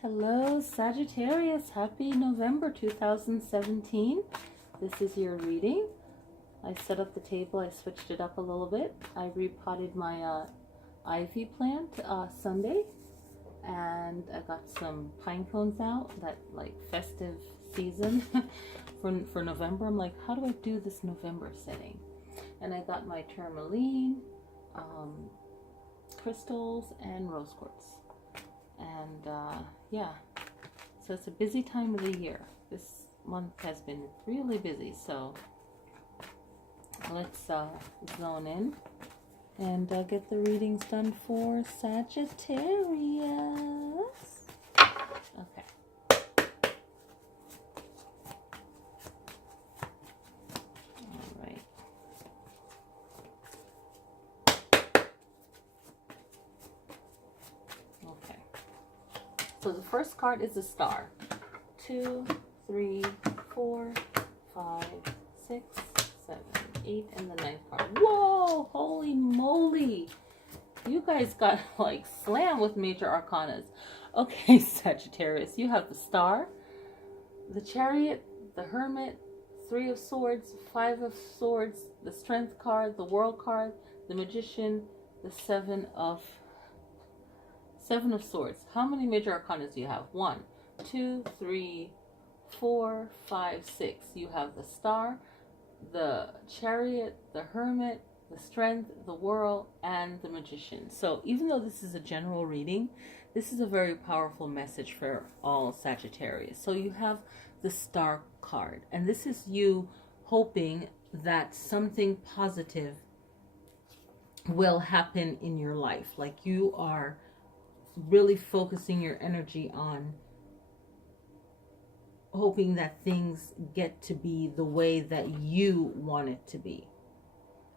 Hello, Sagittarius. Happy November 2017. This is your reading. I set up the table. I switched it up a little bit. I repotted my ivy plant Sunday. And I got some pine cones out. That like festive season for November. I'm like, how do I do this November setting? And I got my tourmaline, crystals, and rose quartz. And yeah, so it's a busy time of the year. This month has been really busy, so let's zone in and get the readings done for Sagittarius. Okay. All right. Okay. So the first card is the star. 2, 3, 4, 5, 6, 7, 8, and the ninth card. Whoa! Holy moly! You guys got like slammed with major arcanas. Okay, Sagittarius, you have the star, the chariot, the hermit, 3 of swords, 5 of swords, the strength card, the world card, the magician, the seven of swords. How many major arcanas do you have? 1, 2, 3, 4, 5, 6. You have the star, the chariot, the hermit, the strength, the world, and the magician. So even though this is a general reading, this is a very powerful message for all Sagittarius. So you have the star card, and this is you hoping that something positive will happen in your life. Like you are really focusing your energy on hoping that things get to be the way that you want it to be.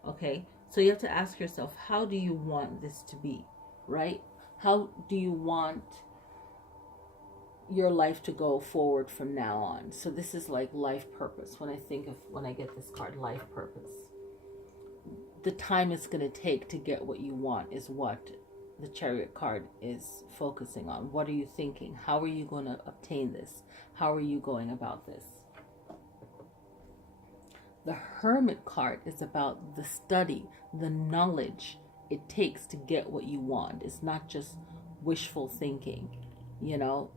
Okay, so you have to ask yourself, how do you want this to be, right? How do you want your life to go forward from now on? So this is like life purpose. When I get this card, life purpose, the time it's going to take to get what you want is what the chariot card is focusing on. What are you thinking? How are you going to obtain this? How are you going about this? The hermit card is about the study, the knowledge it takes to get what you want. It's not just wishful thinking. You know,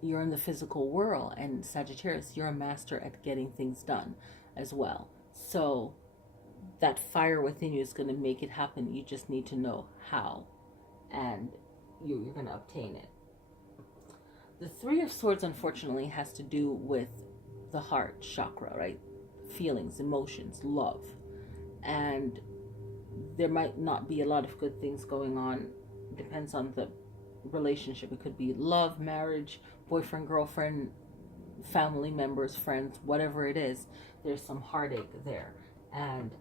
you're in the physical world, and Sagittarius, you're a master at getting things done as well. So that fire within you is going to make it happen. You just need to know how, and you're going to obtain it. The 3 of swords, unfortunately, has to do with the heart chakra, right? Feelings, emotions, love. And there might not be a lot of good things going on. Depends on the relationship. It could be love, marriage, boyfriend, girlfriend, family members, friends, whatever it is. There's some heartache there. And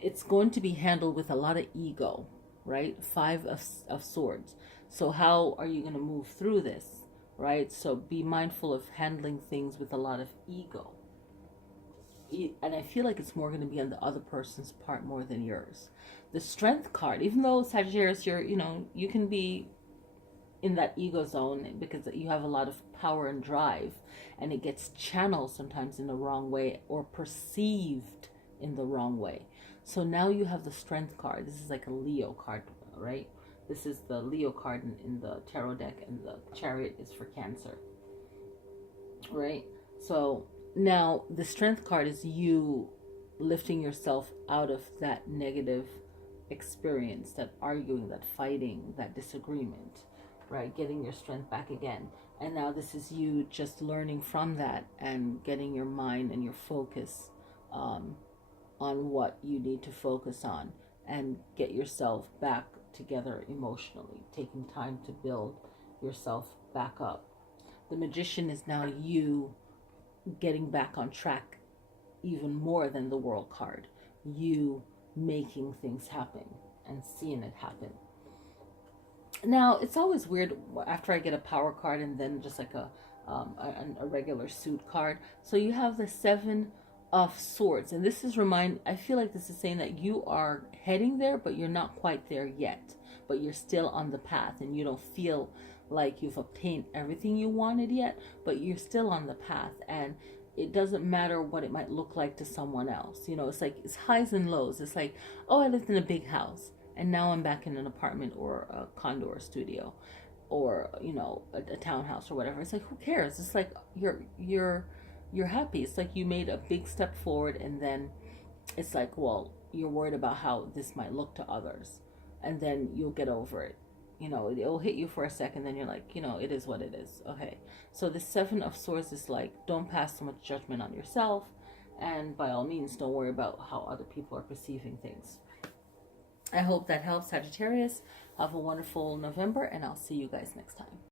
it's going to be handled with a lot of ego, right? 5 of swords. So how are you going to move through this, right? So be mindful of handling things with a lot of ego. And I feel like it's more going to be on the other person's part more than yours. The strength card, even though Sagittarius, you can be in that ego zone because you have a lot of power and drive, and it gets channeled sometimes in the wrong way or perceived in the wrong way. So now you have the strength card. This is like a Leo card, right? This is the Leo card in the tarot deck, and the chariot is for Cancer, right? So now the strength card is you lifting yourself out of that negative experience, that arguing, that fighting, that disagreement, right? Getting your strength back again. And now this is you just learning from that and getting your mind and your focus on what you need to focus on, and get yourself back together emotionally, taking time to build yourself back up. The magician is now you getting back on track even more than the world card. You making things happen and seeing it happen. Now, it's always weird after I get a power card and then just like a regular suit card. So you have the 7 of swords, and this is I feel like this is saying that you are heading there, but you're not quite there yet. but you're still on the path, and you don't feel like you've obtained everything you wanted yet, but you're still on the path. And it doesn't matter what it might look like to someone else. You know, it's like, it's highs and lows. It's like, oh, I lived in a big house and now I'm back in an apartment or a condo or studio, or, you know, a townhouse or whatever. It's like, who cares? It's like you're happy. It's like you made a big step forward, and then it's like, well, you're worried about how this might look to others, and then you'll get over it. You know, it'll hit you for a second, then you're like, you know, it is what it is. Okay. So the Seven of Swords is like, don't pass so much judgment on yourself, and by all means, don't worry about how other people are perceiving things. I hope that helps, Sagittarius. Have a wonderful November, and I'll see you guys next time.